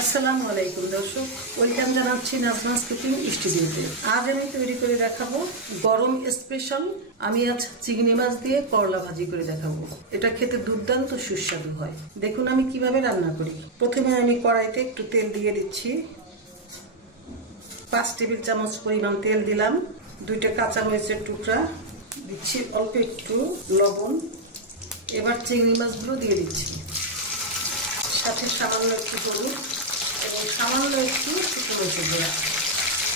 আসসালামু আলাইকুম দর্শক, ওয়েলকাম জানাচ্ছি নাজনাস কুকিং স্টুডিওতে। আজ আমি তৈরি করে দেখাবো গরম স্পেশাল। আমি আজ চিংড়ি মাছ দিয়ে করলা ভাজি করে দেখাবো। এটা খেতে দুর্দান্ত সুস্বাদু হয়। দেখুন আমি কিভাবে রান্না করি। প্রথমে আমি কড়াইতে একটু তেল দিয়ে দিচ্ছি। 5 টেবিল চামচ পরিমাণ তেল দিলাম। 2টা কাঁচামরিচের টুকরা দিচ্ছি, অল্প একটু লবণ। এবার চিংড়ি মাছগুলো দিয়ে দিচ্ছি, সাথে সামান্য একটু হলুদ এবং সামান্য একটু শুকনো মরিচের গুঁড়া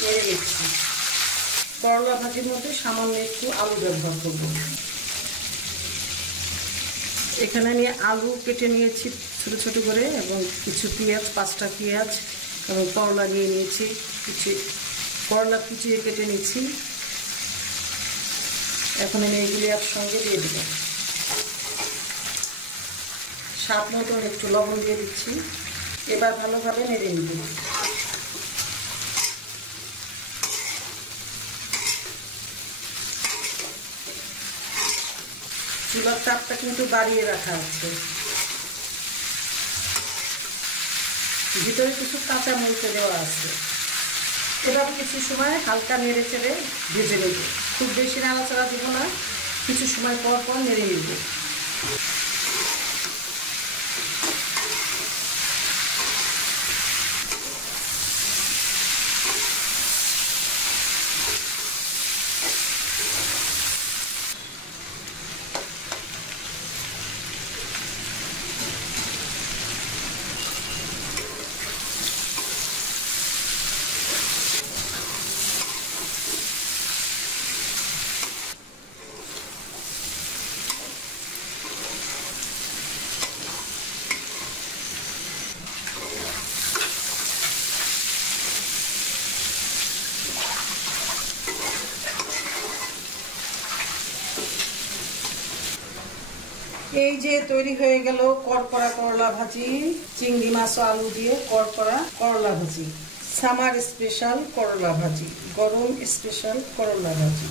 নেড়ে দিচ্ছি। করলা ভাজির মধ্যে সামান্য একটু আলু ব্যবহার করব। এখানে আমি আলু কেটে নিয়েছি ছোট ছোট করে, এবং কিছু পেঁয়াজ, 5টা পেঁয়াজ এবং করলা নিয়ে নিয়েছি, কিছু করলা কুচিয়ে কেটে নিচ্ছি। এখন আমি এগুলি একসঙ্গে দিয়ে দেব। স্বাদ মতন একটু লবণ দিয়ে দিচ্ছি। এবার ভালোভাবে নেড়ে নিব। চুলার তাপটা কিন্তু বাড়িয়ে রাখা আছে। ভিতরে কিছু কাঁচা মরিচ দেওয়া আছে। এবার কিছু সময় হালকা নেড়ে চেড়ে ভেজে নেব। খুব বেশি নাড়াচাড়া দিব না, কিছু সময় পর পর নেড়ে নেব। এই যে তৈরি হয়ে গেল করকরা করলা ভাজি, চিংড়ি মাছ ও আলু দিয়ে করকরা করলা ভাজি। সামার স্পেশাল করলা ভাজি, গরম স্পেশাল করলা ভাজি।